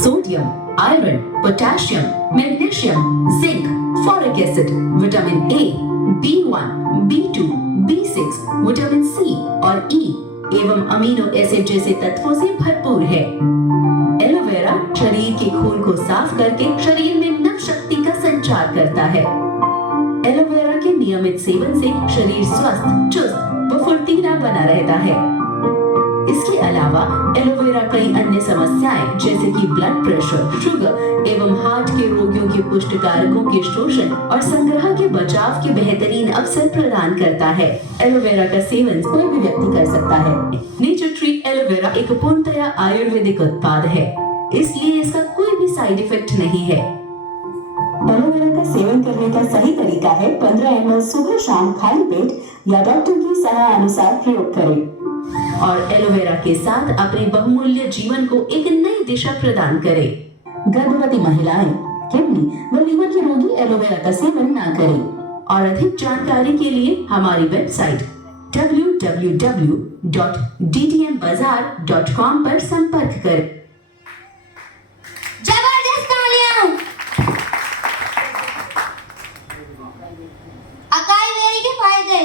Sodium, iron, potassium, magnesium, zinc, folic acid, vitamin A, B1, B2, B6, vitamin C और E एवं amino acid जैसे तत्वों से भरपूर है। एलोवेरा शरीर के खून को साफ करके शरीर में नव शक्ति का संचार करता है। एलोवेरा के नियमित सेवन से शरीर स्वस्थ, चुस्त व फुर्तीला बना रहता है। इसके अलावा एलोवेरा कई अन्य समस्याएं जैसे कि ब्लड प्रेशर, शुगर एवं हार्ट के रोगियों के पुष्ट कारकों के शोषण और संग्रह के बचाव के बेहतरीन अवसर प्रदान करता है। एलोवेरा का सेवन कोई भी व्यक्ति कर सकता है। नेचर ट्री एलोवेरा एक पूर्णतया आयुर्वेदिक उत्पाद है, इसलिए इसका कोई भी साइड इफेक्ट नहीं है। एलोवेरा का सेवन करने का सही तरीका है 15 ml सुबह शाम खाली पेट या डॉक्टर की सलाह अनुसार प्रयोग करें और एलोवेरा के साथ अपने बहुमूल्य जीवन को एक नई दिशा प्रदान करें। गर्भवती महिलाएं, किडनी व लीवर के रोगी एलोवेरा का सेवन ना करें और अधिक जानकारी के लिए हमारी वेबसाइट www.ddmbazaar.com पर संपर्क करें। जबरदस्त तालियां। अकाई बेरी के फायदे।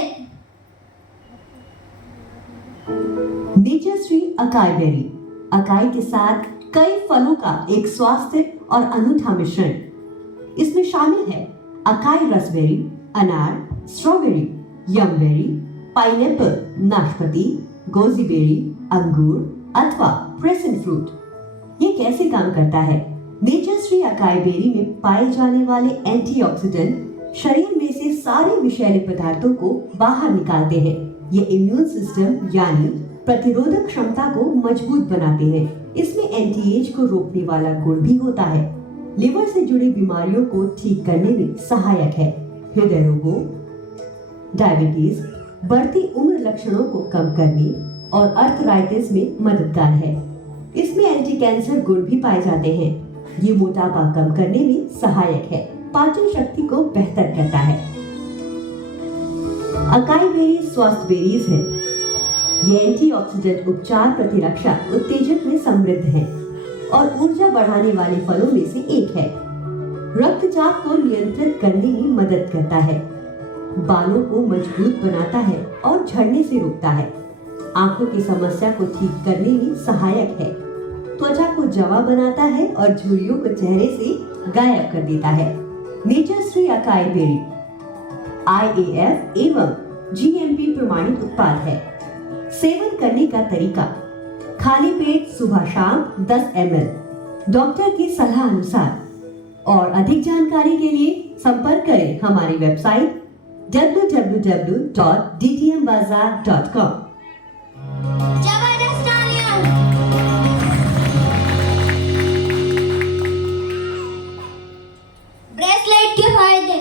Nature tree acai berry acai के साथ कई फलों का एक स्वास्थ्य और अनूठा मिश्रण। इसमें शामिल है अकाई रसबेरी, अनार, स्ट्रॉबेरी, यमबेरी, पाइनएप्पल, नाशपाती, गोजीबेरी, अंगूर अथवा प्रेसेंट फ्रूट। ये कैसे काम करता है? नेचर ट्री अकाई बेरी में पाए जाने वाले एंटीऑक्सीडेंट शरीर में से सारे विषैले पदार्थों को बाहर निकालते हैं। ये इम्यून सिस्टम यानी प्रतिरोधक क्षमता को मजबूत बनाते हैं। इसमें एंटी एज को रोकने वाला गुण भी होता है। लिवर से जुड़ी बीमारियों को ठीक करने में सहायक है। हृदय रोगों, डायबिटीज, बढ़ती उम्र लक्षणों को कम करने और अर्थराइटिस में मददगार है। इसमें एंटी कैंसर गुण भी पाए जाते हैं। ये मोटापा कम करने में सहायक है, पाचन शक्ति को बेहतर करता है। अकाई बेरी स्वस्थ बेरीज है। ये एंटीऑक्सीडेंट उपचार, प्रतिरक्षा, उत्तेजक में समृद्ध है और ऊर्जा बढ़ाने वाले फलों में से एक है। रक्तचाप को नियंत्रित करने में मदद करता है, बालों को मजबूत बनाता है और झड़ने से रोकता है। आंखों की समस्या को ठीक करने में सहायक है। त्वचा को जवा बनाता है और झुर्रियों को चेहरे से गायब कर देता है। Nature tree acai berry IAF एवं GMP प्रमाणित उत्पाद है। सेवन करने का तरीका: खाली पेट सुबह शाम 10 ml, डॉक्टर की सलाह अनुसार। और अधिक जानकारी के लिए संपर्क करें हमारी वेबसाइट www.ddmbazaar.com। जबरदस्त तालियां। ब्रेसलेट के फायदे।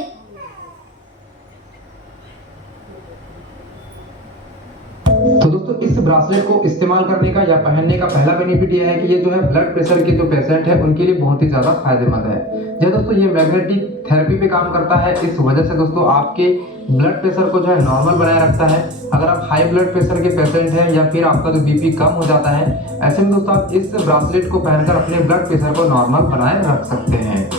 तो दोस्तों इस ब्रासलेट को इस्तेमाल करने का या पहनने का पहला बेनिफिट यह है कि ये जो है ब्लड प्रेशर के जो पेशेंट है उनके लिए बहुत ही ज्यादा फायदेमंद है। जी दोस्तों, ये मैग्नेटिक थेरेपी पे काम करता है। इस वजह से दोस्तों आपके ब्लड प्रेशर को जो है नॉर्मल बनाए रखता है। अगर आप हाई ब्लड प्रेशर के पेशेंट हैं या फिर आपका जो बीपी कम हो जाता है, ऐसे में दोस्तों आप इस ब्रासलेट को पहनकर अपने ब्लड प्रेशर को नॉर्मल बनाए रख सकते हैं।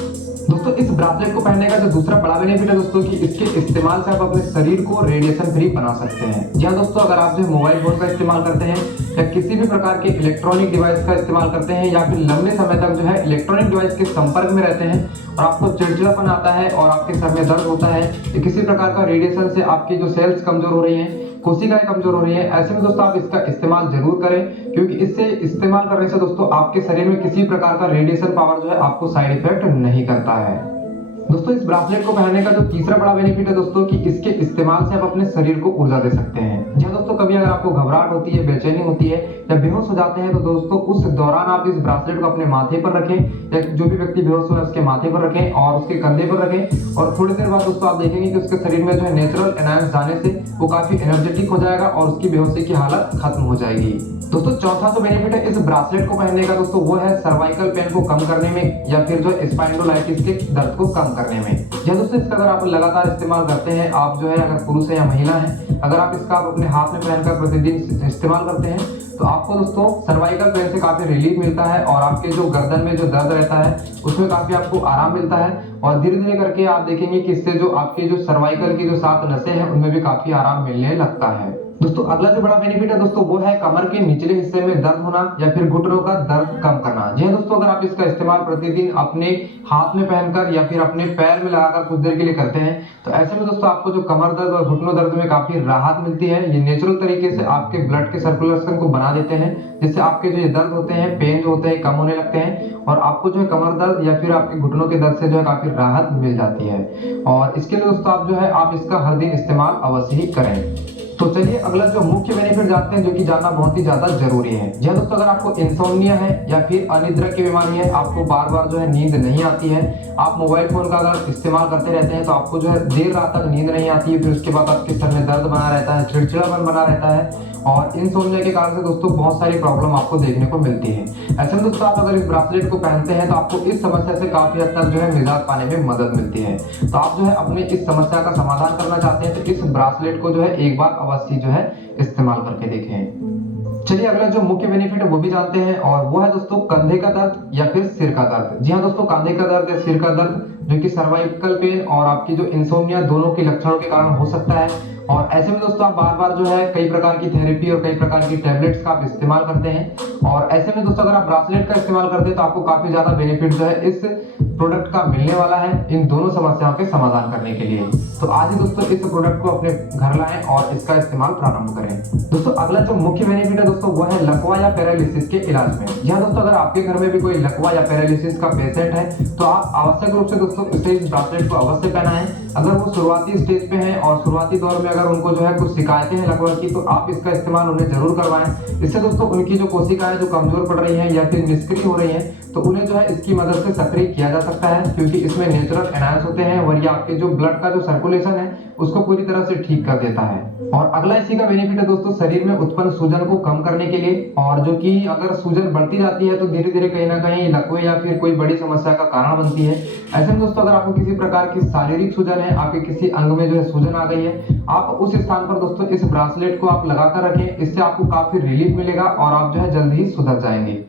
दोस्तों इस ब्रासलेट को पहनने का जो दूसरा बड़ा बेनिफिट है दोस्तों कि इसके इस्तेमाल से आप अपने शरीर को रेडिएशन फ्री बना सकते हैं। जी हाँ दोस्तों, अगर आप जो मोबाइल फोन का इस्तेमाल करते हैं या किसी भी प्रकार के इलेक्ट्रॉनिक डिवाइस का इस्तेमाल करते हैं या फिर लंबे समय तक जो है इलेक्ट्रॉनिक डिवाइस के संपर्क में रहते हैं और आपको चिड़चिड़ापन आता है और आपके सर में दर्द होता है या किसी प्रकार का रेडिएशन से आपकी जो सेल्स कमजोर हो रही हैं, कोशिकाएं कमजोर हो रही है, ऐसे में दोस्तों आप इसका इस्तेमाल जरूर करें, क्योंकि इससे इस्तेमाल करने से दोस्तों आपके शरीर में किसी प्रकार का रेडिएशन पावर जो है आपको साइड इफेक्ट नहीं करता है। दोस्तों इस ब्रासलेट को पहनने का जो तीसरा बड़ा बेनिफिट है दोस्तों कि इसके इस्तेमाल से आप अपने शरीर को ऊर्जा दे सकते हैं। जी दोस्तों, कभी अगर आपको घबराहट होती है, बेचैनी होती है या बेहोश हो जाते हैं तो दोस्तों उस दौरान आप इस ब्रासलेट को अपने माथे पर रखें या जो भी व्यक्ति बेहोश हुआ है उसके माथे पर रखें और उसके कंधे पर रखें और थोड़ी देर बाद दोस्तों आप देखेंगे कि उसके शरीर में जो है नेचुरल एनर्जी जाने से वो काफी एनर्जेटिक हो जाएगा और उसकी बेहोशी की हालत खत्म हो जाएगी। दोस्तों चौथा जो बेनिफिट है इस ब्रासलेट को पहनने का दोस्तों वो है सर्वाइकल पेन को कम करने में या फिर जो स्पाइंडोलाइटिस के दर्द को कम काम करने में। या दोस्तों इसका अगर आप लगातार इस्तेमाल करते हैं, आप जो है अगर पुरुष है या महिला है, अगर आप इसका अपने हाथ में पहनकर प्रतिदिन इस्तेमाल करते हैं तो आपको दोस्तों सर्वाइकल पेन से काफी रिलीफ मिलता है और आपके जो गर्दन में जो दर्द रहता है उसमें काफी आपको आराम मिलता है। और धीरे धीरे करके आप देखेंगे कि इससे जो आपके जो सर्वाइकल की जो 7 नसें हैं उनमें भी काफी आराम मिलने लगता है। दोस्तों अगला जो बड़ा बेनिफिट है दोस्तों वो है कमर के निचले हिस्से में दर्द होना या फिर घुटनों का दर्द कम करना। जी दोस्तों, अगर आप इसका इस्तेमाल प्रतिदिन अपने हाथ में पहनकर या फिर अपने पैर में लगाकर कुछ देर के लिए करते हैं तो ऐसे में दोस्तों आपको जो कमर दर्द और घुटनों दर्द में काफी राहत मिलती है। ये नेचुरल तरीके से आपके ब्लड के सर्कुलेशन को बना देते हैं, जिससे आपके जो ये दर्द होते हैं, पेन जो होते हैं, कम होने लगते हैं और आपको जो है कमर दर्द या फिर आपके घुटनों के दर्द से जो है काफी राहत मिल जाती है। और इसके लिए दोस्तों आप जो है आप इसका हर दिन इस्तेमाल अवश्य ही करें। तो चलिए अगला जो मुख्य बेनिफिट जानते हैं जो कि जानना बहुत ही ज्यादा जरूरी है। जी दोस्तों, अगर आपको इंसोम्निया है या फिर अनिद्रा की बीमारी है, आपको बार बार जो है नींद नहीं आती है, आप मोबाइल फोन का अगर इस्तेमाल करते रहते हैं तो आपको जो है देर रात तक नींद नहीं आती है, फिर उसके बाद आपके सर में दर्द बना रहता है, चिड़चिड़ापन बना रहता है और इंसोम्निया के कारण से दोस्तों बहुत सारी प्रॉब्लम आपको देखने को मिलती है। ऐसे में दोस्तों आप अगर इस ब्रासलेट को पहनते हैं तो आपको इस समस्या से काफी हद तक जो है निजात पाने में मदद मिलती है। तो आप जो है अपने इस समस्या का समाधान करना चाहते हैं तो इस ब्रासलेट को जो है एक बार अवश्य जो है इस्तेमाल करके देखें। चलिए अगला जो मुख्य बेनिफिट है वो भी जानते हैं और वो है दोस्तों कंधे का दर्द या फिर सिर का दर्द। जी हाँ दोस्तों, कंधे का दर्द या सिर का दर्द जो कि सर्वाइकल पेन और आपकी जो इंसोम्निया दोनों के लक्षणों के कारण हो सकता है। और ऐसे में दोस्तों आप बार बार जो है कई प्रकार की थेरेपी और कई प्रकार की टैबलेट्स का आप इस्तेमाल करते हैं और ऐसे में दोस्तों अगर आप ब्रासलेट का इस्तेमाल करते हैं तो आपको काफी ज्यादा बेनिफिट जो है इस प्रोडक्ट का मिलने वाला है इन दोनों समस्याओं के समाधान करने के लिए। तो आज ही दोस्तों इस प्रोडक्ट को अपने घर लाएं और इसका इस्तेमाल प्रारंभ करें। दोस्तों अगला जो मुख्य बेनिफिट है दोस्तों वो है लकवा या पैरालिसिस के इलाज में। यहाँ दोस्तों अगर आपके घर में भी कोई लकवा या पैरालिसिस का पेशेंट है तो आप आवश्यक रूप से दोस्तों इस ब्रासलेट को अवश्य पहनाएं। अगर वो शुरुआती स्टेज पे हैं और शुरुआती दौर में अगर उनको जो है कुछ शिकायतें हैं लकवा की तो आप इसका इस्तेमाल उन्हें जरूर करवाएं। इससे दोस्तों उनकी जो कोशिकाएं जो कमजोर पड़ रही हैं या फिर निष्क्रिय हो रही हैं तो उन्हें जो है इसकी मदद से सक्रिय किया जा सकता है, क्योंकि इसमें नेचुरल एनायंस होते हैं और ये आपके जो ब्लड का जो सर्कुलेशन है उसको पूरी तरह से ठीक कर देता है। और अगला इसी का बेनिफिट है दोस्तों शरीर में उत्पन्न सूजन को कम करने के लिए। और जो कि अगर सूजन बढ़ती जाती है तो धीरे धीरे कहीं ना कहीं लकवे या फिर कोई बड़ी समस्या का कारण बनती है। ऐसे में दोस्तों अगर आपको किसी प्रकार की शारीरिक सूजन है, आपके किसी अंग में जो है सूजन आ गई है, आप उस स्थान पर दोस्तों इस ब्रासलेट को आप लगा कर रखें। इससे आपको काफी रिलीफ मिलेगा और आप जो है जल्दी ही सुधर जाएंगे।